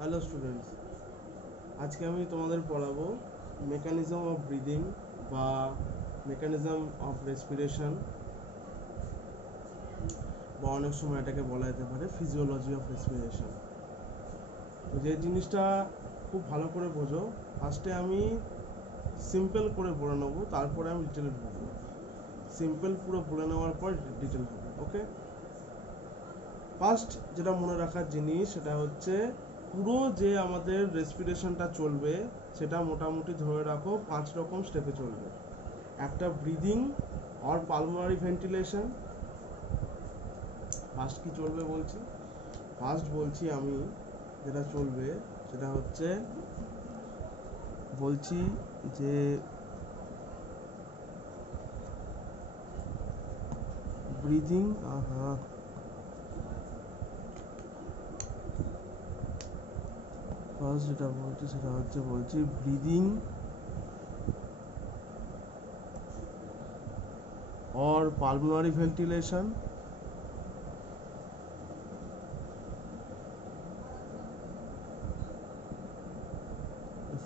Hello students, আজকে আমি তোমাদের পড়াবো মেকানিজম অফ ব্রিদিং বা মেকানিজম অফ রেসপিরেশন, বা অনেক সময় এটাকে বলা যেতে পারে ফিজিওলজি অফ রেসপিরেশন। তো যে জিনিসটা খুব ভালো করে বোঝো, ফার্স্টে আমি সিম্পল করে পড়ে নেবো, তারপরে আমি ডিটেল ঢুকবো। সিম্পল পুরো পড়ে নেওয়ার পর ডিটেল হবে। ওকে, ফার্স্ট যেটা মনে রাখার জিনিস সেটা হচ্ছে পুরো যে আমাদের রেসপিরেশনটা চলবে সেটা মোটামুটি ধরে রাখো 5 রকম স্টেপে চলবে। একটা breathing or pulmonary ventilation. First কি চলবে বলছি, ফার্স্ট বলছি আমি যেটা চলবে সেটা হচ্ছে বলছি যে ব্রিদিং, ফার্স্ট যেটা বলছি সেটা হচ্ছে বলছি breathing or pulmonary ventilation.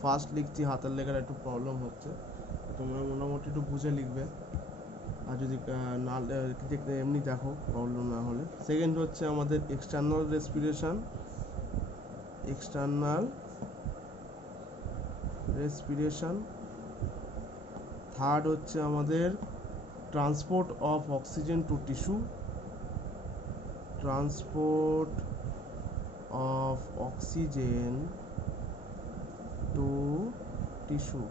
First লিখছি, হাতের লেখার একটু প্রবলেম হচ্ছে, তোমরা মোটামুটি একটু বুঝে লিখবে, আর যদি না দেখতে এমনি দেখো প্রবলেম না হলে। সেকেন্ড হচ্ছে আমাদের external respiration, external respiration. Third হচ্ছে আমাদের transport of oxygen to tissue, transport of oxygen to tissue.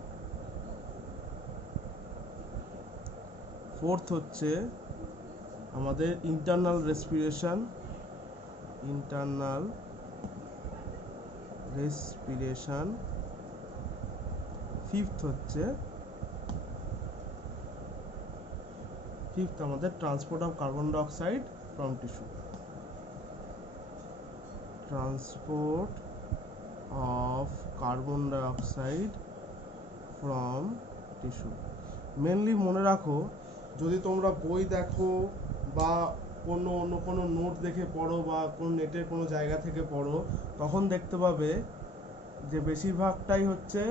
Fourth হচ্ছে আমাদের internal respiration, internal respiration. Fifth আমাদের transport of carbon dioxide from tissue, transport of carbon dioxide from tissue. Mainly মনে রাখো, যদি তোমরা বই দেখো বা অন্য কোনো নোট দেখে পড়ো বা কোনো নেটের কোনো জায়গা থেকে পড়ো, তখন দেখতে পাবে যে বেশিরভাগটাই হচ্ছে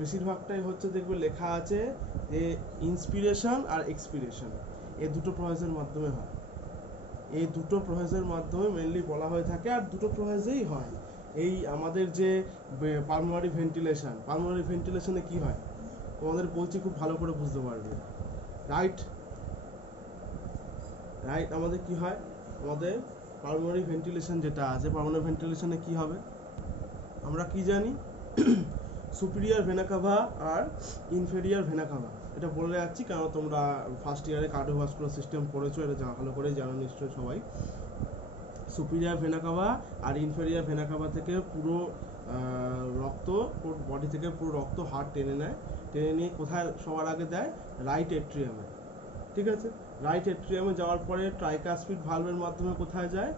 বেশিরভাগটাই হচ্ছে দেখবে লেখা আছে যে ইন্সপিরেশন আর এক্সপিরেশন এই দুটো প্রসেসের মাধ্যমে হয়। এই দুটো প্রসেসের মাধ্যমে মেনলি বলা হয়ে থাকে, আর দুটো প্রসেসেই হয়। এই আমাদের যে পালমোনারি ভেন্টিলেশনে কি হয় তোমাদের বলছি, খুব ভালো করে বুঝতে পারবে। রাইট, আমাদের কি হয়, আমাদের পালমোনারি ভেন্টিলেশন যেটা আছে, পালমোনারি ভেন্টিলেশনে কি হবে আমরা কি জানি, সুপিরিয়ার ভেনা কাভা আর ইনফেরিয়ার ভেনা কাভা। এটা বলে যাচ্ছি কারণ তোমরা ফার্স্ট ইয়ারে কার্ডিওভাস্কুলার সিস্টেম পড়েছো, এটা ভালো করে জানো নিশ্চয়ই সবাই। সুপিরিয়ার ভেনা কাভা আর ইনফেরিয়ার ভেনা কাভা থেকে পুরো রক্ত, বডি থেকে পুরো রক্ত হার্ট টেনে নিয়ে কোথায় সবার আগে দেয়, রাইট এট্রিয়ামে। ঠিক আছে, রাইট এট্রিয়ামে যাওয়ার পরে ট্রাইকাসপিড ভালভের মাধ্যমে কোথায় যায়,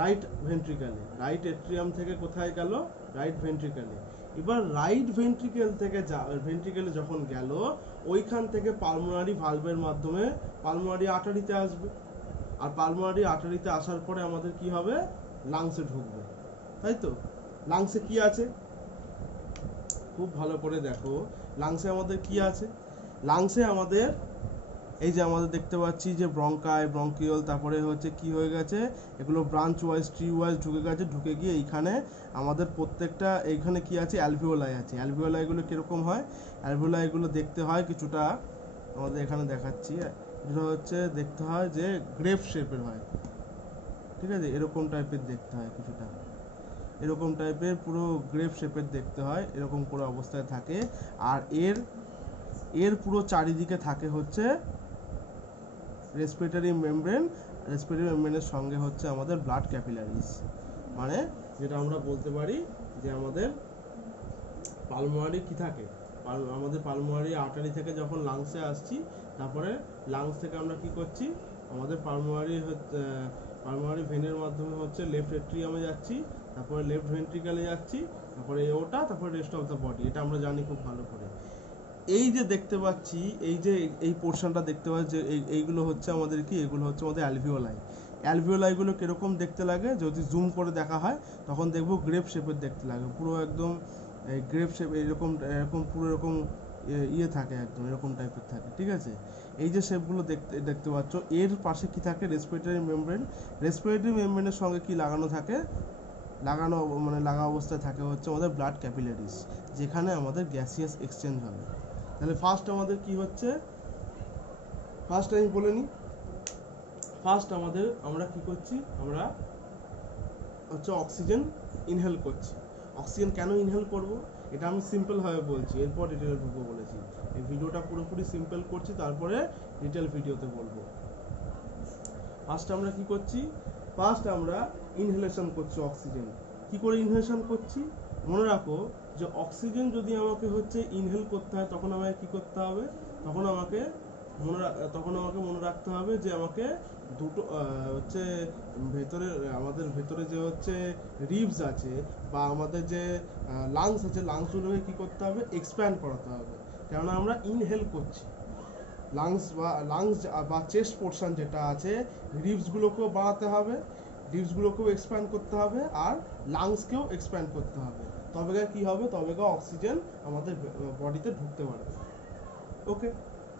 রাইট ভেন্ট্রিকালে। রাইট এট্রিয়াম থেকে কোথায় গেল, রাইট ভেন্ট্রিকালে। এবার রাইট ভেন্ট্রিকেলে যখন গেল, ওইখান থেকে পালমোনারি ভালভের মাধ্যমে পালমোনারি আর্টারিতে আসবে, আর পালমোনারি আর্টারিতে আসার পরে আমাদের কি হবে, লাংসে ঢুকবে। তাই তো, লাংসে কি আছে খুব ভালো করে দেখো, লাংসে আমাদের কি আছে, লাংসে আমাদের এই যে আমাদের দেখতে পাচ্ছি যে ব্রঙ্কিওল, তারপরে হচ্ছে কি হয়ে গেছে, এগুলো ব্রাঞ্চ ওয়াইজ ট্রি ওয়াইজ ঢুকে গেছে, ঢুকে গিয়ে এইখানে আমাদের প্রত্যেকটা এইখানে কি আছে, অ্যালভিওলাই আছে। অ্যালভিওলাইগুলো কীরকম হয়, অ্যালভিওলাইগুলো দেখতে হয় কিছুটা, আমাদের এখানে দেখাচ্ছি, যেটা হচ্ছে দেখতে হয় যে গ্রেপ শেপের হয়। ঠিক আছে, এরকম টাইপের দেখতে হয় কিছুটা, এরকম টাইপের পুরো গ্রেপ শেপের দেখতে হয়, এরকম করে অবস্থায় থাকে। আর এর পুরো চারিদিকে থাকে হচ্ছে রেসপিরেটরি মেমব্রেনের সঙ্গে হচ্ছে আমাদের ব্লাড ক্যাপিলারিজ, মানে যেটা আমরা বলতে পারি যে আমাদের পালমোনারি কি থাকে, আমাদের পালমোনারি আর্টারি থেকে যখন লাংসে আসছি, তারপরে লাংস থেকে আমরা কি করছি, আমাদের পালমোনারি ভেনের মাধ্যমে হচ্ছে লেফট এট্রিয়ামে যাচ্ছি, তারপরে লেফট ভেন্ট্রিকালে যাচ্ছি, তারপরে এওটা, তারপরে রেস্ট অফ দ্য বডি। এটা আমরা জানি খুব ভালো করে। এই যে দেখতে পাচ্ছি, এই যে এই পোর্শনটা দেখতে পাচ্ছি, যে এইগুলো হচ্ছে আমাদের কি, এগুলো হচ্ছে আমাদের অ্যালভিওলাই। অ্যালভিওলাইগুলো কীরকম দেখতে লাগে, যদি জুম করে দেখা হয় তখন দেখবো গ্রেপ শেপের দেখতে লাগে, পুরো একদম গ্রেপ শেপ, এরকম এরকম পুরো এরকম ইয়ে থাকে, একদম এরকম টাইপের থাকে, ঠিক আছে। এই যে শেপগুলো দেখতে পাচ্ছ, এর পাশে কি থাকে, রেসপিরেটরি মেমব্রেন। রেসপিরেটরি মেমব্রেনের সঙ্গে কি লাগানো থাকে, লাগা অবস্থায় থাকে হচ্ছে আমাদের ব্লাড ক্যাপিলারিজ, যেখানে আমাদের গ্যাসিয়াস এক্সচেঞ্জ হবে। তাহলে ফার্স্ট আমাদের কি হচ্ছে, ফার্স্ট আমি বলে নিই। ফার্স্ট আমরা কি করছি, আমরা হচ্ছে অক্সিজেন ইনহেল করছি। অক্সিজেন কেন ইনহেল করব, এটা আমি সিম্পলভাবে বলছি, এরপর ডিটেলে ঢুকবো বলেছি। এই ভিডিওটা পুরোপুরি সিম্পল করছি, তারপরে ডিটেল ভিডিওতে বলবো। ফার্স্ট আমরা কি করছি, ফার্স্ট আমরা ইনহেলেশন করছি অক্সিজেন। কি করে ইনহেলেশন করছি, মনে রাখো যে অক্সিজেন যদি আমাকে হচ্ছে ইনহেল করতে হয়, তখন আমাকে কি করতে হবে, তখন আমাকে মনে রাখতে হবে যে আমাকে দুটো হচ্ছে আমাদের ভেতরে যে হচ্ছে রিবস আছে বা আমাদের যে লাংস আছে, লাংসগুলোকে কি করতে হবে, এক্সপ্যান্ড করাতে হবে, কেননা আমরা ইনহেল করছি। লাংস বা চেস্ট পোর্শন যেটা আছে, রিবসগুলোকেও বাড়াতে হবে, রিবসগুলোকেও এক্সপ্যান্ড করতে হবে, আর লাংসকেও এক্সপ্যান্ড করতে হবে, তবে কি হবে, তবে অক্সিজেন আমাদের বডিতে ঢুকতে পারবে। ওকে,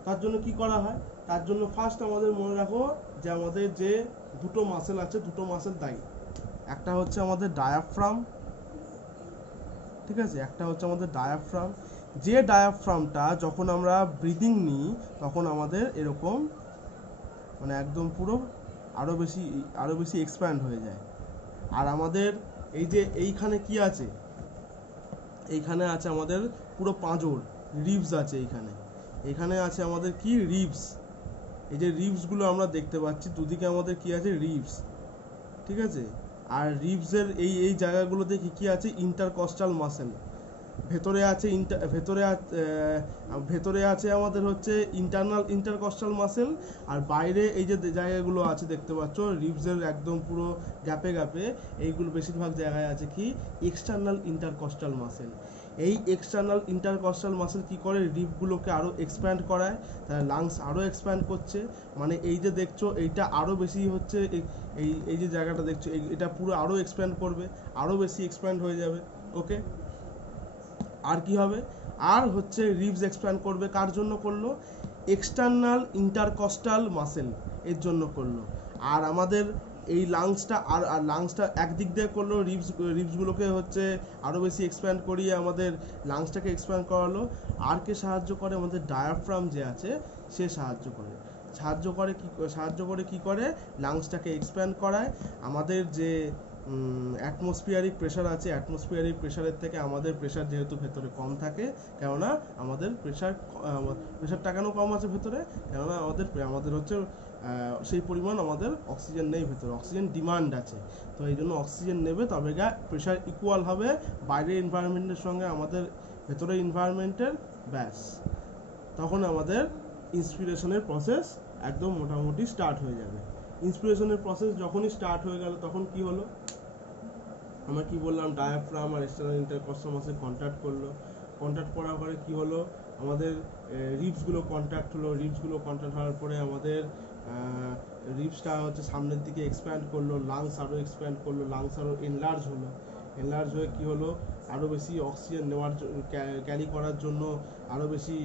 তার জন্য কি করা হয়, তার জন্য ফার্স্ট আমাদের মনে রাখো যে আমাদের যে দুটো মাসেল আছে, দুটো মাসেল দায়ী। একটা হচ্ছে আমাদের ডায়াফ্রাম, ঠিক আছে, একটা হচ্ছে আমাদের ডায়াফ্রাম। যে ডায়াফ্রামটা যখন আমরা ব্রিদিং নিই, তখন আমাদের এরকম মানে একদম পুরো আরো বেশি এক্সপ্যান্ড হয়ে যায়। আর আমাদের এই যে এইখানে কি আছে, এইখানে আছে আমাদের পুরো পাঁজর, রিবস আছে এখানে আছে আমাদের কি, রিবস। এই যে রিবসগুলো আমরা দেখতে পাচ্ছি, দুদিকে আমাদের কি আছে, রিবস, ঠিক আছে। আর রিবসের এই জায়গাগুলোতে কি আছে, ইন্টারকস্টাল মাসেল। ভেতরে আছে আমাদের হচ্ছে ইন্টারনাল ইন্টারকস্টাল মাসেল, আর বাইরে এই যে জায়গাগুলো আছে দেখতে পাচ্ছ রিবসের একদম পুরো গ্যাপে গ্যাপে, এইগুলো বেশিরভাগ জায়গায় আছে কি, এক্সটার্নাল ইন্টারকস্টাল মাসেল। এই এক্সটার্নাল ইন্টারকস্টাল মাসেল কি করে, রিবগুলোকে আরও এক্সপ্যান্ড করায়, তাহলে লাংস আরও এক্সপ্যান্ড করছে। মানে এই যে দেখছো, এইটা আরও বেশি হচ্ছে, এই যে জায়গাটা দেখছো, এটা পুরো আরও এক্সপ্যান্ড করবে, আরও বেশি এক্সপ্যান্ড হয়ে যাবে। ওকে, আর কি হবে, আর হচ্ছে রিবস এক্সপ্যান্ড করবে, কার জন্য করলো, এক্সটার্নাল ইন্টারকস্টাল মাসেল এর জন্য করলো। আর আমাদের এই লাংসটা একদিক দিয়ে করলো, রিবসগুলোকে হচ্ছে আরও বেশি এক্সপ্যান্ড করিয়ে আমাদের লাংসটাকে এক্সপ্যান্ড করালো। আর কে সাহায্য করে, আমাদের ডায়াফ্রাম যে আছে সে সাহায্য করে কি করে, লাংসটাকে এক্সপ্যান্ড করায়। আমাদের যে অ্যাটমসফিয়ারিক প্রেশার আছে, অ্যাটমসফিয়ারিক প্রেশারের থেকে আমাদের প্রেশার যেহেতু ভেতরে কম থাকে, কেননা আমাদের প্রেশারটা কেন কম আছে ভেতরে, কেননা আমাদের হচ্ছে সেই পরিমাণ আমাদের অক্সিজেন নেই ভেতরে, অক্সিজেন ডিমান্ড আছে। তো এই জন্য অক্সিজেন নেবে, তবে প্রেশার ইকুয়াল হবে বাইরের এনভায়রনমেন্টের সঙ্গে আমাদের ভেতরের এনভায়রনমেন্টের, ব্যাস তখন আমাদের ইন্সপিরেশনের প্রসেস একদম মোটামুটি স্টার্ট হয়ে যাবে। ইন্সপিরেশনের প্রসেস যখনই স্টার্ট হয়ে গেল, তখন কি হলো, আমরা কি বললাম, ডায়াফ্রাম আর এক্সটার্নাল ইন্টারকস্টাল মাসেল কন্ট্যাক্ট করলো। কন্ট্যাক্ট করার পরে কি হলো, আমাদের রিবসগুলো কন্ট্যাক্ট হওয়ার পরে আমাদের রিবসটা হচ্ছে সামনের দিকে এক্সপ্যান্ড করলো, লাংস আরও এক্সপ্যান্ড করলো, লাংস আরও এনলার্জ হয়ে কি হলো, আরও বেশি অক্সিজেন ক্যারি করার জন্য আরও বেশি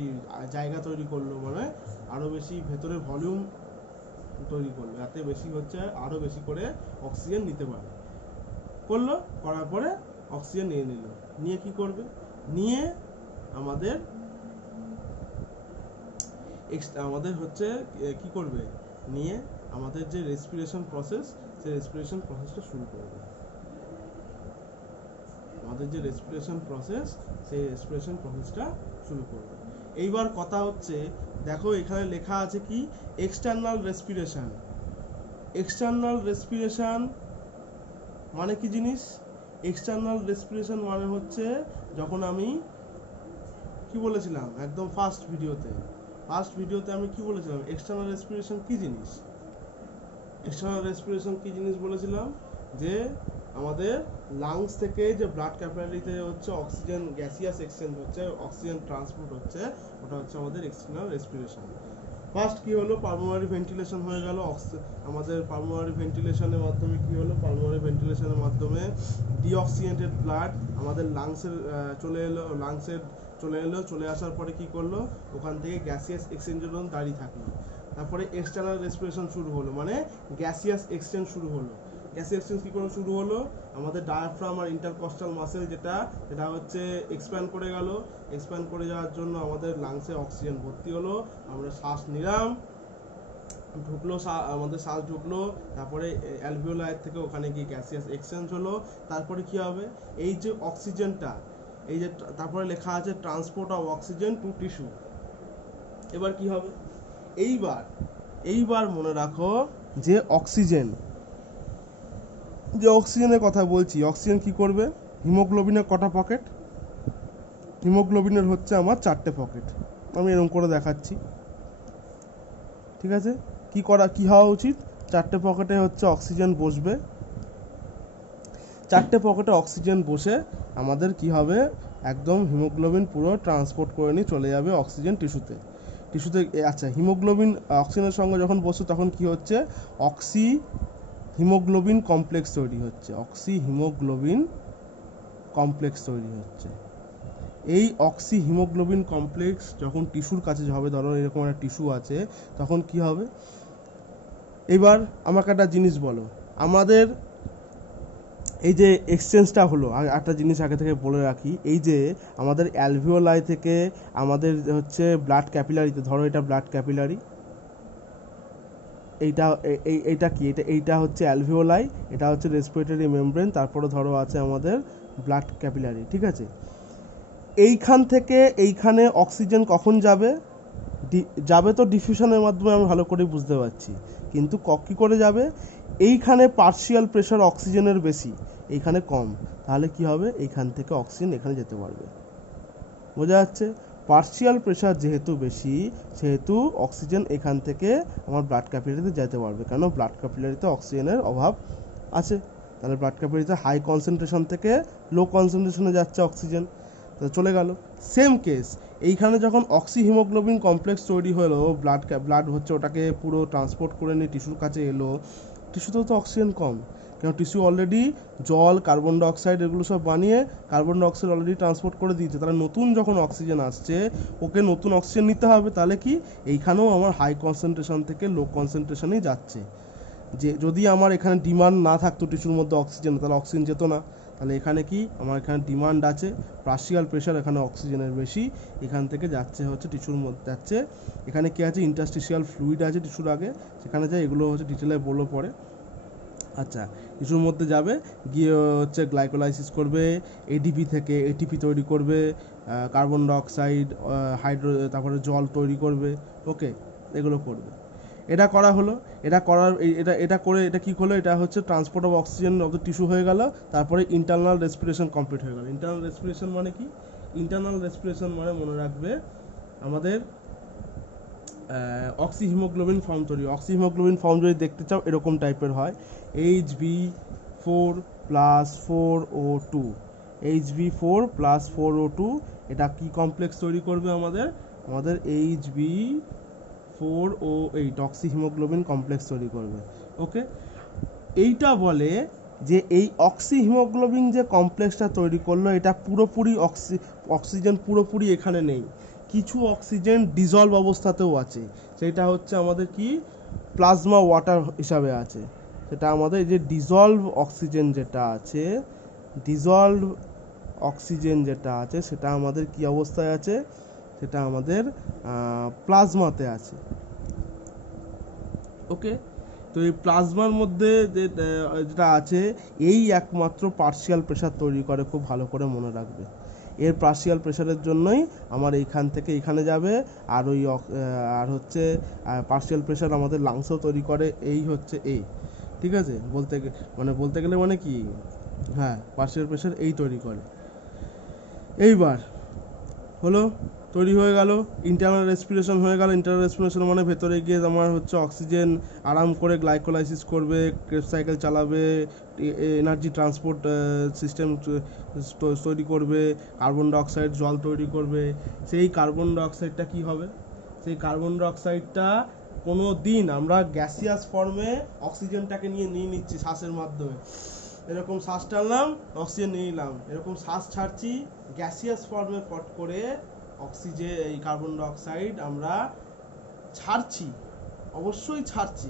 জায়গা তৈরি করলো, মানে আরও বেশি ভেতরে ভলিউম তৈরি করলো, যাতে বেশি হচ্ছে আরও বেশি করে অক্সিজেন নিতে পারে। করার পরে অক্সিজেন নিয়ে কি করবে, নিয়ে আমাদের হচ্ছে কি করবে, নিয়ে আমাদের যে রেসপিরেশন প্রসেস, সেই রেসপিরেশন প্রসেসটা শুরু করবে। এইবার কথা হচ্ছে, দেখো এখানে লেখা আছে কি, এক্সটার্নাল রেসপিরেশন মানে কি জিনিস, এক্সটার্নাল রেসপিরেশন মানে হচ্ছে, যখন আমি কি বলেছিলাম একদম ফার্স্ট ভিডিওতে আমি কি বলেছিলাম, এক্সটার্নাল রেসপিরেশন কি জিনিস বলেছিলাম, যে আমাদের লাংস থেকে যে ব্লাড ক্যাপিলারিতে হচ্ছে অক্সিজেন গ্যাসিয়াস এক্সচেঞ্জ হচ্ছে, অক্সিজেন ট্রান্সপোর্ট হচ্ছে, ওটা হচ্ছে আমাদের এক্সটার্নাল রেসপিরেশন। ফার্স্ট কি হলো, পালমোনারি ভেন্টিলেশন হয়ে গেল। আমাদের পালমোনারি ভেন্টিলেশনের মাধ্যমে কি হলো, পালমোনারি ভেন্টিলেশনের মাধ্যমে ডিঅক্সিজেনেটেড ব্লাড আমাদের লাংসের চলে এলো, চলে আসার পরে কি করলো, ওখান থেকে গ্যাসিয়াস এক্সচেঞ্জের জন্য দাঁড়িয়ে থাকলো। তারপরে এক্সটার্নাল রেসপিরেশন শুরু হলো, মানে গ্যাসিয়াস এক্সচেঞ্জ শুরু হলো। গ্যাসিয়াস এক্সচেঞ্জ কি করে শুরু হলো, আমাদের ডায়াফ্রাম আর ইন্টারকস্টাল মাসেল যেটা হচ্ছে এক্সপ্যান্ড করে গেল। এক্সপ্যান্ড করে যাওয়ার জন্য আমাদের লাংসে অক্সিজেন ভর্তি হলো, আমরা শ্বাস নিলাম, ঢুকলো, আমাদের শ্বাস ঢুকলো, তারপরে অ্যালভিওলাই থেকে ওখানে গিয়ে গ্যাসিয়াস এক্সচেঞ্জ হলো। তারপরে কি হবে, এই যে অক্সিজেনটা, এই যে তারপরে লেখা আছে transport of oxygen to tissue. এবার কি হবে, এইবার মনে রাখো যে অক্সিজেনের কথা বলছি, অক্সিজেন কি করবে, হিমোগ্লোবিনের কটা পকেট, হিমোগ্লোবিনের হচ্ছে আমার 4টে পকেট। আমি এরকম করে দেখাচ্ছি, ঠিক আছে। কি হওয়া উচিত, 4টে পকেটে হচ্ছে অক্সিজেন বসবে, 4টে পকেটে অক্সিজেন বসে আমাদের কি হবে, একদম হিমোগ্লোবিন পুরো ট্রান্সপোর্ট করে নিয়ে চলে যাবে অক্সিজেন টিস্যুতে। আচ্ছা, হিমোগ্লোবিন অক্সিজেনের সঙ্গে যখন বসে তখন কি হচ্ছে, অক্সি হিমোগ্লোবিন কমপ্লেক্স তৈরি হচ্ছে, এই অক্সি হিমোগ্লোবিন কমপ্লেক্স যখন টিস্যুর কাছে যাবে, ধরো এরকম একটা টিস্যু আছে, তখন কি হবে, এবার আমাকে একটা জিনিস বলো, আমাদের এই যে এক্সচেঞ্জটা হলো, একটা জিনিস আগে থেকে বলে রাখি, এই যে আমাদের অ্যালভিওলাই থেকে আমাদের হচ্ছে ব্লাড ক্যাপিলারিতে, ধরো এটা ব্লাড ক্যাপিলারি, এইটা কি, এইটা হচ্ছে অ্যালভিওলাই, এটা হচ্ছে রেসপিরেটরি মেমব্রেন, তারপরে ধরো আছে আমাদের ব্লাড ক্যাপিলারি, ঠিক আছে। এইখান থেকে এইখানে অক্সিজেন কখন যাবে তো ডিফিউশনের মাধ্যমে, আমি ভালো করে বুঝতে পারছি, কিন্তু কী করে যাবে, এইখানে পার্শিয়াল প্রেশার অক্সিজেনের বেশি, এইখানে কম, তাহলে কি হবে, এইখান থেকে অক্সিজেন এখানে যেতে পারবে, বোঝা যাচ্ছে। পার্শিয়াল প্রেশার যেহেতু বেশি, সেহেতু অক্সিজেন এখান থেকে আমার ব্লাড ক্যাপিলারিতে যেতে পারবে, কেন ব্লাড ক্যাপিলারিতে অক্সিজেনের অভাব আছে, তাহলে ব্লাড ক্যাপিলারিতে হাই কনসেন্ট্রেশন থেকে লো কনসেন্ট্রেশনে যাচ্ছে অক্সিজেন, তো চলে গেল। সেম কেস, এইখানে যখন অক্সি হিমোগ্লোবিন কমপ্লেক্স তৈরি হলো, ব্লাড হচ্ছে ওটাকে পুরো ট্রান্সপোর্ট করে নিয়ে টিস্যুর কাছে এলো, টিস্যুতেও তো অক্সিজেন কম, কেন টিস্যু অলরেডি জল, কার্বন ডাইঅক্সাইড এগুলো সব বানিয়ে কার্বন ডাইঅক্সাইড অলরেডি ট্রান্সপোর্ট করে দিয়েছে, তাহলে নতুন যখন অক্সিজেন আসছে, ওকে নতুন অক্সিজেন নিতে হবে, তাহলে কি এইখানেও আমার হাই কনসেন্ট্রেশন থেকে লো কনসেন্ট্রেশনেই যাচ্ছে। যে যদি আমার এখানে ডিমান্ড না থাকতো টিস্যুর মধ্যে অক্সিজেন, তাহলে অক্সিজেন যেত না, তাহলে এখানে কি আমার এখানে ডিমান্ড আছে, পার্শিয়াল প্রেশার এখানে অক্সিজেনের বেশি, এখান থেকে যাচ্ছে হচ্ছে টিস্যুর মধ্যে যাচ্ছে, এখানে কি আছে, ইন্টারস্টিশিয়াল ফ্লুইড আছে টিস্যুর আগে, সেখানে যায়, এগুলো হচ্ছে ডিটেলে বলবো পরে। আচ্ছা, টিস্যুর মধ্যে যাবে, গিয়ে হচ্ছে গ্লাইকোলাইসিস করবে, এডিপি থেকে এটিপি তৈরি করবে, কার্বন ডাইঅক্সাইড, তারপরে জল তৈরি করবে, ওকে, এগুলো করবে। এটা করা হলো, এটা করে এটা কি হলো, এটা হচ্ছে transport of oxygen of the tissue হয়ে গেল। তারপরে ইন্টারনাল রেসপিরেশন কমপ্লিট হয়ে গেল। ইন্টারনাল রেসপিরেশন মানে কি, ইন্টারনাল রেসপিরেশন মানে মনে রাখবে আমাদের অক্সি হিমোগ্লোবিন ফর্ম তৈরি। অক্সি হিমোগ্লোবিন ফর্ম যদি দেখতে চাও এরকম টাইপের হয়, HB4+4O2, HB4+4O2, এটা কি কমপ্লেক্স তৈরি করবে, আমাদের HB4O8 অক্সি হিমোগ্লোবিন কমপ্লেক্স তৈরি করবে, ওকে। এইটা বলে যে এই অক্সি হিমোগ্লোবিন যে কমপ্লেক্সটা তৈরি করলো, এটা পুরোপুরি অক্সিজেন পুরোপুরি এখানে নেই, কিছু অক্সিজেন ডিজলভ অবস্থাতেও আছে, সেটা হচ্ছে আমাদের কি প্লাজমা ওয়াটার হিসাবে আছে, সেটা আমাদের যে ডিজলভ অক্সিজেন যেটা আছে, সেটা আমাদের কি অবস্থায় আছে, সেটা আমাদের প্লাজমাতে আছে, ওকে। তো এই প্লাজমার মধ্যে যেটা আছে, এই একমাত্র পার্শিয়াল প্রেশার তৈরি করে, খুব ভালো করে মনে রাখবে, এর পার্শিয়াল প্রেশারের জন্যই আমার এইখান থেকে এখানে যাবে, আর হচ্ছে পার্শিয়াল প্রেশার আমাদের লাংসও তৈরি করে, এই হচ্ছে এই, ঠিক আছে, বলতে গেলে মানে কি, হ্যাঁ, পার্শিয়াল প্রেশার এই তৈরি করে। এইবার হলো, তৈরি হয়ে গেল। ইন্টারনাল রেসপিরেশন হয়ে গেল। ইন্টারনাল রেসপিরেশন মানে ভেতরে গিয়ে আমার হচ্ছে অক্সিজেন আরাম করে গ্লাইকোলাইসিস করবে, ক্রেবস সাইকেল চালাবে, এনার্জি ট্রান্সপোর্ট সিস্টেম তৈরি করবে, কার্বন ডাইঅক্সাইড জল তৈরি করবে। সেই কার্বন ডাইঅক্সাইডটা কি হবে? সেই কার্বন ডাইঅক্সাইডটা কোনো দিন আমরা গ্যাসিয়াস ফর্মে অক্সিজেনটাকে নিয়ে নিচ্ছি শ্বাসের মাধ্যমে, এরকম শ্বাস টানলাম, অক্সিজেন নিয়ে নিলাম, এরকম শ্বাস ছাড়ছি, গ্যাসিয়াস ফর্মে ফট করে অক্সিজেন এই কার্বন ডাইঅক্সাইড আমরা ছাড়ছি, অবশ্যই ছাড়ছি,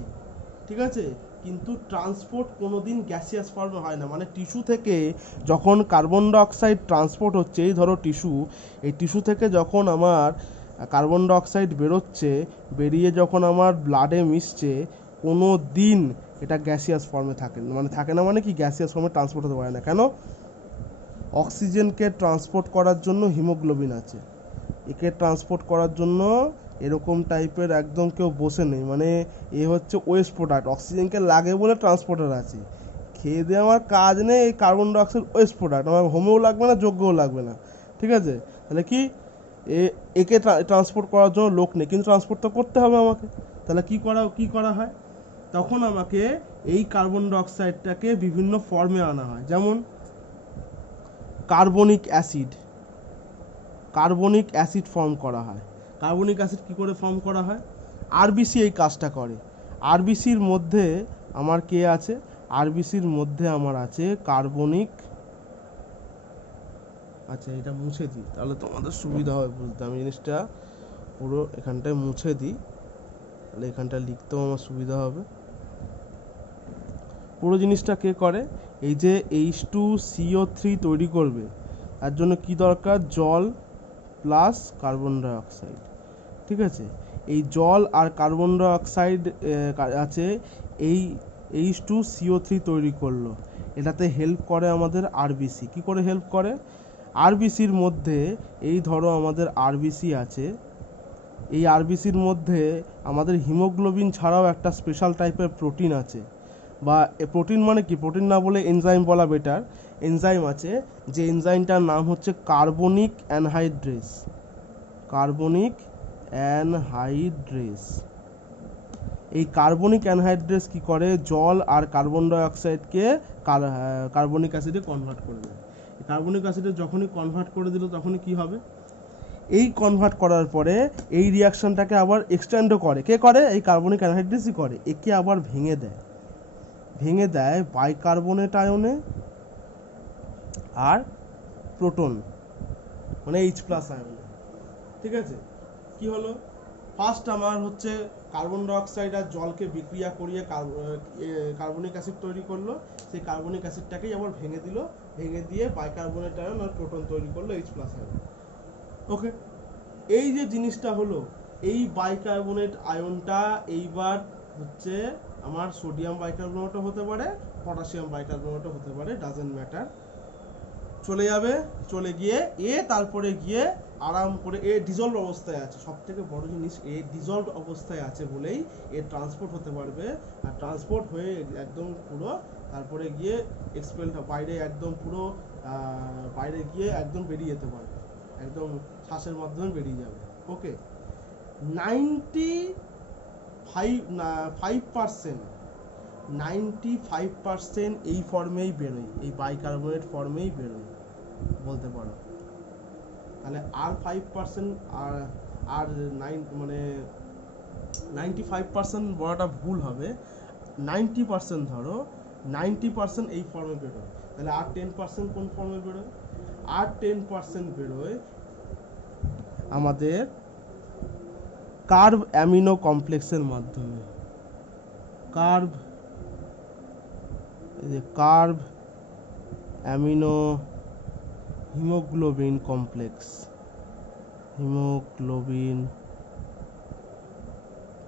ঠিক আছে। কিন্তু ট্রান্সপোর্ট কোনো দিন গ্যাসিয়াস ফর্মে হয় না। মানে টিস্যু থেকে যখন কার্বন ডাইঅক্সাইড ট্রান্সপোর্ট হচ্ছে, এই ধরো টিস্যু, এই টিস্যু থেকে যখন আমার কার্বন ডাইঅক্সাইড বেরোচ্ছে, বেরিয়ে যখন আমার ব্লাডে মিশছে, কোনো দিন এটা গ্যাসিয়াস ফর্মে থাকে না। মানে কি গ্যাসিয়াস ফর্মে ট্রান্সপোর্ট হতে পারে না। কেন? অক্সিজেনকে ট্রান্সপোর্ট করার জন্য হিমোগ্লোবিন আছে, একে ট্রান্সপোর্ট করার জন্য এরকম টাইপের একদম কেউ বসে নেই। মানে এ হচ্ছে ওয়েস্ট প্রোডাক্ট, অক্সিজেনকে লাগে বলে ট্রান্সপোর্টার আছে, খেয়ে দিয়ে আমার কাজ নেই। এই কার্বন ডাইঅক্সাইড ওয়েস্ট প্রোডাক্ট, আমার হোমেও লাগবে না, যোগ্যও লাগবে না, ঠিক আছে। তাহলে কি একে ট্রান্সপোর্ট করার জন্য লোক নেই, কিন্তু ট্রান্সপোর্ট তো করতে হবে আমাকে। তাহলে কি করা হয়? তখন আমাকে এই কার্বন ডাইঅক্সাইডটাকে বিভিন্ন ফর্মে আনা হয়। যেমন কার্বনিক অ্যাসিড ফর্ম করা হয়। কার্বনিক অ্যাসিড কি করে ফর্ম করা হয়? আরবিসি এই কাজটা করে। আরবিসির মধ্যে আমার কে আছে? আরবিসির মধ্যে আমার আছে কার্বনিক, আচ্ছা এটা মুছে দিই তাহলে তোমাদের সুবিধা হবে বুঝতে। আমি জিনিসটা পুরো এখানটায় মুছে দিই, তাহলে এখানটা লিখতেও আমার সুবিধা হবে। পুরো জিনিসটা কে করে? এই যে H2CO3 তৈরি করবে, তার জন্য কি দরকার? জল প্লাস কার্বন ডাইঅক্সাইড, ঠিক আছে। এই জল আর কার্বন ডাইঅক্সাইড আছে, এই H2CO3 তৈরি করলো। এটাতে হেল্প করে আমাদের আরবিসি। কি করে হেল্প করে? আরবিসির মধ্যে এই ধরো আমাদের আরবিসি আছে, এই আরবিসির মধ্যে আমাদের হিমোগ্লোবিন ছাড়াও একটা স্পেশাল টাইপের প্রোটিন আছে। বা প্রোটিন মানে কি, প্রোটিন না বলে এনজাইম বলা বেটার। এনজাইম আছে, যে এনজাইমটার নাম হচ্ছে কার্বনিক অ্যানহাইড্রেস। এই কার্বনিক অ্যানহাইড্রেস কি করে? জল আর কার্বন ডাইঅক্সাইডকে কার্বনিক অ্যাসিডে কনভার্ট করে দেয়। কার্বনিক অ্যাসিডে যখনই কনভার্ট করে দিল, তখনই কি হবে? এই কনভার্ট করার পরে এই রিয়াকশনটাকে আবার এক্সটেন্ডও করে। কে করে? এই কার্বনিক অ্যানহাইড্রেসই করে। একে আবার ভেঙে দেয় বাইকার্বনেট আয়নে আর প্রোটন, মানে H+ আয়নে, ঠিক আছে। কি হলো? ফার্স্ট আমার হচ্ছে কার্বন ডাইঅক্সাইড আর জলকে বিক্রিয়া করিয়ে কার্বনিক অ্যাসিড তৈরি করলো। সেই কার্বনিক অ্যাসিডটাকেই আবার ভেঙে দিয়ে বাইকার্বনেট আয়ন আর প্রোটন তৈরি করলো, H+ আয়ন। ওকে, এই যে জিনিসটা হলো, এই বাইকার্বনেট আয়নটা এইবার হচ্ছে আমার সোডিয়াম বাইকার্বনেটও হতে পারে, পটাশিয়াম বাইকার্বনেটও হতে পারে, ডাজেন্ট ম্যাটার। চলে গিয়ে তারপরে গিয়ে আরাম করে ডিজলভ অবস্থায় আছে। সব থেকে বড় জিনিস, ডিজলভ অবস্থায় আছে বলেই ট্রান্সপোর্ট হতে পারবে। আর ট্রান্সপোর্ট হয়ে একদম পুরো তারপরে গিয়ে এক্সপেল বাইরে একদম পুরো বাইরে গিয়ে একদম বেরিয়ে যেতে পারবে, একদম শ্বাসের মাধ্যমে বেরিয়ে যাবে। ওকে, 95% এই ফর্মেই বেরোয়, এই বাইকার্বনেট ফর্মেই বেরোয় বলতে পারো। তাহলে আর 5% আর 95% বলাটা ভুল হবে। 90% ধরো, 90% এই ফর্মে বেরোয়। তাহলে আর 10% কোন ফর্মে বেরোয়? আর 10% বেরোয় আমাদের কার্ব অ্যামিনো কমপ্লেক্সের মাধ্যমে। কার্ব অ্যামিনো হিমোগ্লোবিন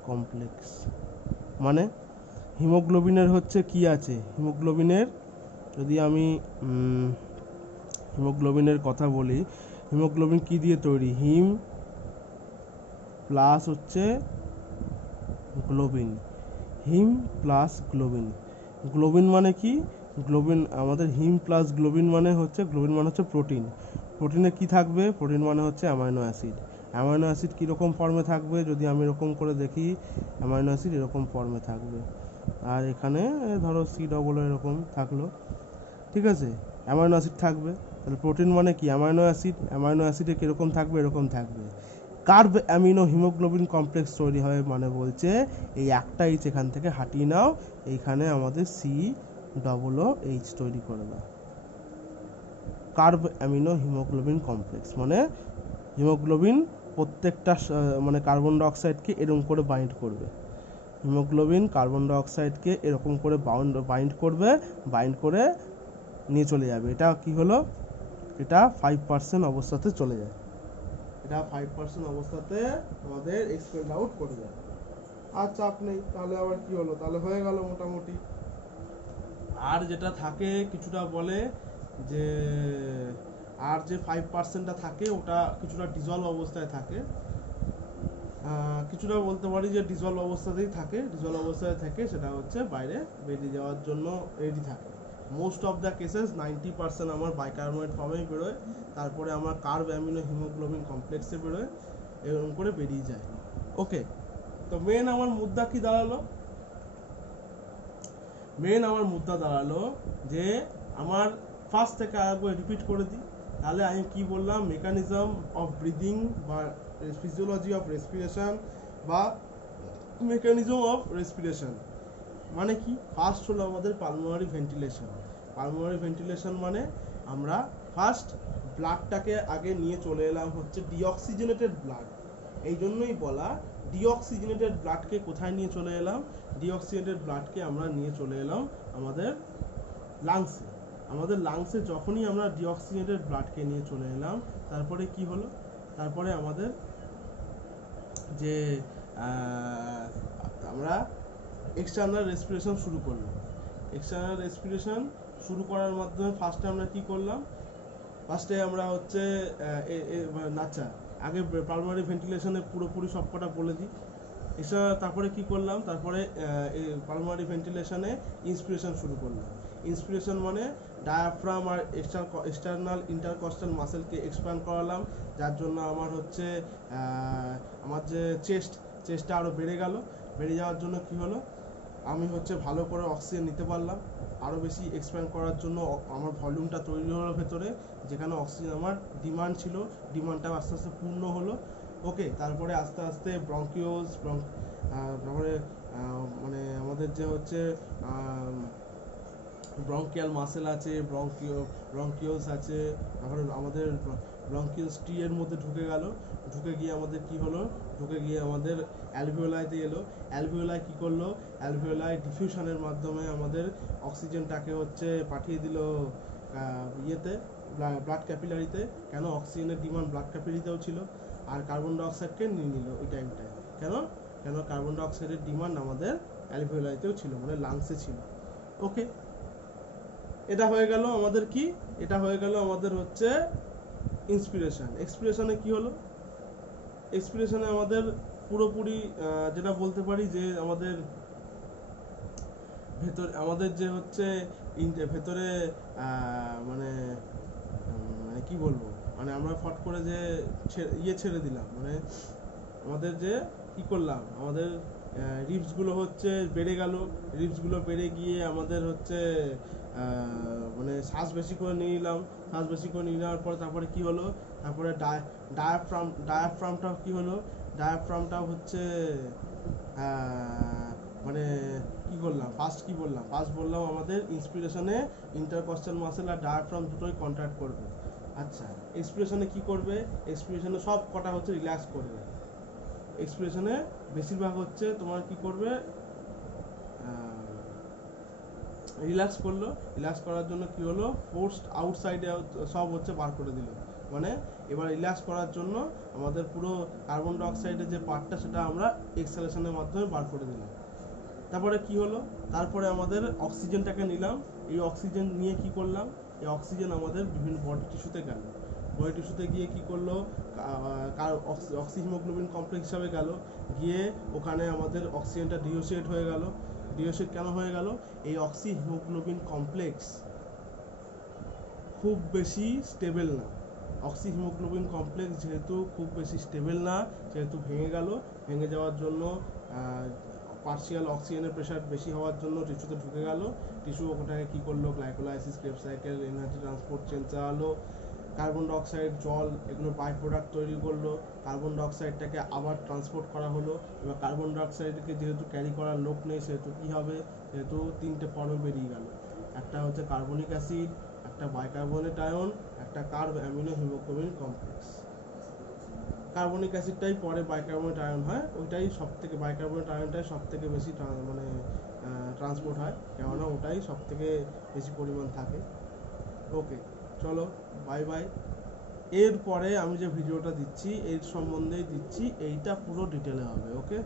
কমপ্লেক্স, মানে হিমোগ্লোবিনের হচ্ছে কি আছে? হিমোগ্লোবিনের যদি আমি হিমোগ্লোবিনের কথা বলি, হিমোগ্লোবিন কি দিয়ে তৈরি? হিম প্লাস হচ্ছে গ্লোবিন, হিম প্লাস গ্লোবিন। গ্লোবিন মানে কি? গ্লোবিন আমাদের হিম প্লাস গ্লোবিন মানে হচ্ছে প্রোটিন। প্রোটিনে কি থাকবে? প্রোটিন মানে হচ্ছে অ্যামাইনো অ্যাসিড। অ্যামাইনো অ্যাসিড কীরকম ফর্মে থাকবে, যদি আমি এরকম করে দেখি অ্যামাইনো অ্যাসিড এরকম ফর্মে থাকবে, আর এখানে ধরো সি ডবল এরকম থাকলো, ঠিক আছে, অ্যামাইনো অ্যাসিড থাকবে। তাহলে প্রোটিন মানে কি, অ্যামাইনো অ্যাসিড, অ্যামাইনো অ্যাসিডে কীরকম থাকবে, এরকম থাকবে। কার্ব অ্যামিনো হিমোগ্লোবিন কমপ্লেক্স তৈরি হয় মানে বলছে এই একটা এইচ এখান থেকে হাঁটিয়ে নাও, এইখানে আমাদের সি ডবল এইচ তৈরি করে দাও। কার্ব অ্যামিনো হিমোগ্লোবিন কমপ্লেক্স মানে হিমোগ্লোবিন প্রত্যেকটা মানে কার্বন ডাইঅক্সাইডকে এরকম করে বাইন্ড করবে, হিমোগ্লোবিন কার্বন ডাইঅক্সাইডকে এরকম করে বাইন্ড করবে, বাইন্ড করে নিয়ে চলে যাবে। এটা কি হলো, এটা 5% অবস্থাতে চলে যায়, এটা 5% অবস্থাতে আমাদের এক্সপেল আউট করে যায়। আর চাপ নেই, তাহলে আবার কি হলো, তাহলে হয়ে গেল মোটামুটি। আর যেটা থাকে কিছুটা বলে যে আর যে 5%টা থাকে ওটা কিছুটা ডিজলভ অবস্থায় থাকে, কিছুটা বলতে পারি যে ডিজলভ অবস্থাতেই থাকে, ডিজলভ অবস্থায় থাকে, সেটা হচ্ছে বাইরে বেরিয়ে যাওয়ার জন্য রেডি থাকে। মোস্ট অফ দ্য কেসেস 90% আমার বাইকার্বনেট ফর্মেই বেরোয়, তারপরে আমার কার্ব অ্যামিনো হিমোগ্লোবিন কমপ্লেক্সে বেরোয়, এরকম করে বেরিয়ে যায়। ওকে, তো মেন আমার মুদ্রা কি দাঁড়ালো, মেন আমার মুদ্রা দাঁড়ালো যে আমার ফার্স্ট থেকে আরেকবার রিপিট করে দিই, তাহলে আমি কি বললাম, মেকানিজম অফ ব্রিদিং বা ফিজিওলজি অফ রেসপিরেশন বা মেকানিজম অফ রেসপিরেশন মানে কি, ফার্স্ট হলো আমাদের পালমোনারি ভেন্টিলেশন। পালমোনারি ভেন্টিলেশন মানে আমরা ফার্স্ট ব্লাডটাকে আগে নিয়ে চলে এলাম হচ্ছে ডিঅক্সিজেনেটেড ব্লাড, এই জন্যই বলা ডিঅক্সিজেনেটেড ব্লাডকে কোথায় নিয়ে চলে এলাম, ডিঅক্সিজেনেটেড ব্লাডকে আমরা নিয়ে চলে এলাম আমাদের লাংসে। আমাদের লাংসে যখনই আমরা ডিঅক্সিজেনেটেড ব্লাডকে নিয়ে চলে এলাম, তারপরে কি হলো, তারপরে আমাদের যে আমরা এক্সটার্নাল রেসপিরেশন শুরু করলাম। এক্সটার্নাল রেসপিরেশন শুরু করার মাধ্যমে ফার্স্টে আমরা কি করলাম, ফার্স্টে আমরা হচ্ছে নাচা আগে পালমোনারি ভেন্টিলেশনে পুরোপুরি সবকটা বলে দিই। তারপরে কি করলাম, তারপরে পালমোনারি ভেন্টিলেশনে ইন্সপিরেশন শুরু করলাম। ইন্সপিরেশন মানে ডায়াফ্রাম আর এক্সটার্নাল ইন্টারকস্টাল মাসেলকে এক্সপ্যান্ড করালাম, যার জন্য আমার হচ্ছে আমার যে চেস্টটা আরও বেড়ে গেল। বেড়ে যাওয়ার জন্য কি হলো, আমি হচ্ছে ভালো করে অক্সিজেন নিতে পারলাম, আরও বেশি এক্সপ্যান্ড করার জন্য আমার ভলিউমটা তৈরি হলো ভেতরে, যেখানে অক্সিজেন আমার ডিমান্ড ছিল, ডিমান্ডটা আস্তে আস্তে পূর্ণ হলো। ওকে, তারপরে আস্তে আস্তে ব্রঙ্কিওস তারপরে মানে আমাদের যে হচ্ছে ব্রঙ্কিয়াল মাসেল আছে, ব্রঙ্কিওস আছে, তারপরে আমাদের ব্রঙ্কিওস টি এর মধ্যে ঢুকে গেল, ঢুকে গিয়ে আমাদের কি হলো, ঢুকে গিয়ে আমাদের অ্যালভিওলাইতে এলো। অ্যালভিওলাই কি করলো, অ্যালভিওলাই ডিফিউশনের মাধ্যমে আমাদের অক্সিজেনটাকে হচ্ছে পাঠিয়ে দিল ইয়েতে ব্লাড ক্যাপিলারিতে। কেন, অক্সিজেনের ডিমান্ড ব্লাড ক্যাপিলারিতেও ছিল, আর কার্বন ডাইঅক্সাইডকে নিয়ে নিল ওই টাইমটায়। কেন, কার্বন ডাইঅক্সাইডের ডিমান্ড আমাদের অ্যালভিওলাইতেও ছিল, মানে লাংসে ছিল। ওকে, এটা হয়ে গেল আমাদের কি, এটা হয়ে গেল আমাদের হচ্ছে ইন্সপিরেশন। এক্সপিরেশনে কি হলো, এক্সপিরেশনে আমাদের পুরোপুরি যেটা বলতে পারি যে আমাদের আমাদের যে হচ্ছে ভেতরে মানে কি বলবো, মানে আমরা ফট করে যে ছেড়ে দিলাম, মানে আমাদের যে কি করলাম, আমাদের রিপসগুলো হচ্ছে বেড়ে গেল, রিপসগুলো বেড়ে গিয়ে আমাদের হচ্ছে মানে শ্বাস বেশি করে নিয়ে নিলাম, শ্বাস বেশি করে নিয়ে নেওয়ার পর তারপরে কি হলো, তারপরে ডায়াফ্রামটাও কি হলো, ডায়াফ্রামটাও হচ্ছে মানে কি করলাম, ফার্স্ট বললাম আমাদের ইন্সপিরেশনে ইন্টারকস্টাল মাসেল আর ডায়াফ্রাম দুটোই কন্ট্রাক্ট করবে। আচ্ছা, এক্সপিরেশনে কি করবে, এক্সপিরেশনে সব কটা হচ্ছে রিল্যাক্স করবে। এক্সপিরেশনে বেশিরভাগ হচ্ছে তোমার কি করবে, রিল্যাক্স করলো। রিল্যাক্স করার জন্য কি হলো, ফোর্সড আউটসাইডে সব হচ্ছে বার করে দিল, মানে এবার রিল্যাক্স করার জন্য আমাদের পুরো কার্বন ডাইঅক্সাইডের যে পার্টটা সেটা আমরা এক্সহালেশনের মাধ্যমে বার করে দিলাম। তারপরে কি হলো, তারপরে আমাদের অক্সিজেনটাকে নিলাম, এই অক্সিজেন নিয়ে কি করলাম, এই অক্সিজেন আমাদের বিভিন্ন বডি টিস্যুতে গেল, বডি টিস্যুতে গিয়ে কি করলো, অক্সিহিমোগ্লোবিন কমপ্লেক্স হিসাবে গেল, গিয়ে ওখানে আমাদের অক্সিজেনটা ডিওসিয়েট হয়ে গেল। ডিওসিয়েট কেন হয়ে গেল, এই অক্সিহিমোগ্লোবিন কমপ্লেক্স খুব বেশি স্টেবল না, অক্সি হিমোগ্লোবিন কমপ্লেক্স যেহেতু খুব বেশি স্টেবল না, যেহেতু ভেঙে যাওয়ার জন্য পার্শিয়াল অক্সিজেনের প্রেশার বেশি হওয়ার জন্য টিস্যুতে ঢুকে গেল, টিস্যু ওটাকে কী করলো, glycolysis, Krebs cycle, energy transport chain চালালো, কার্বন ডাইঅক্সাইড, জল এগুলো বাই প্রোডাক্ট তৈরি করলো, কার্বন ডাইঅক্সাইডটাকে আবার ট্রান্সপোর্ট করা হলো। এবার কার্বন ডাইঅক্সাইডকে যেহেতু ক্যারি করার লোক নেই, সেহেতু কী হবে, যেহেতু 3টে ফর্মে বেরিয়ে গেল, একটা হচ্ছে কার্বনিক অ্যাসিড, একটা বাইকার্বনেট আয়ন, একটা carbamino haemoglobin complex. Carbonic অ্যাসিডটাই পরে বাইকার্বনেট আয়ন হয়, ওইটাই সবথেকে, বাইকার্বনেট আয়নটাই সবথেকে বেশি মানে ট্রান্সপোর্ট হয়, কেননা ওটাই সবথেকে বেশি পরিমাণ থাকে। ওকে, চলো বাই বাই। এরপরে আমি যে ভিডিওটা দিচ্ছি এর সম্বন্ধেই দিচ্ছি, এইটা পুরো ডিটেলে হবে। ওকে।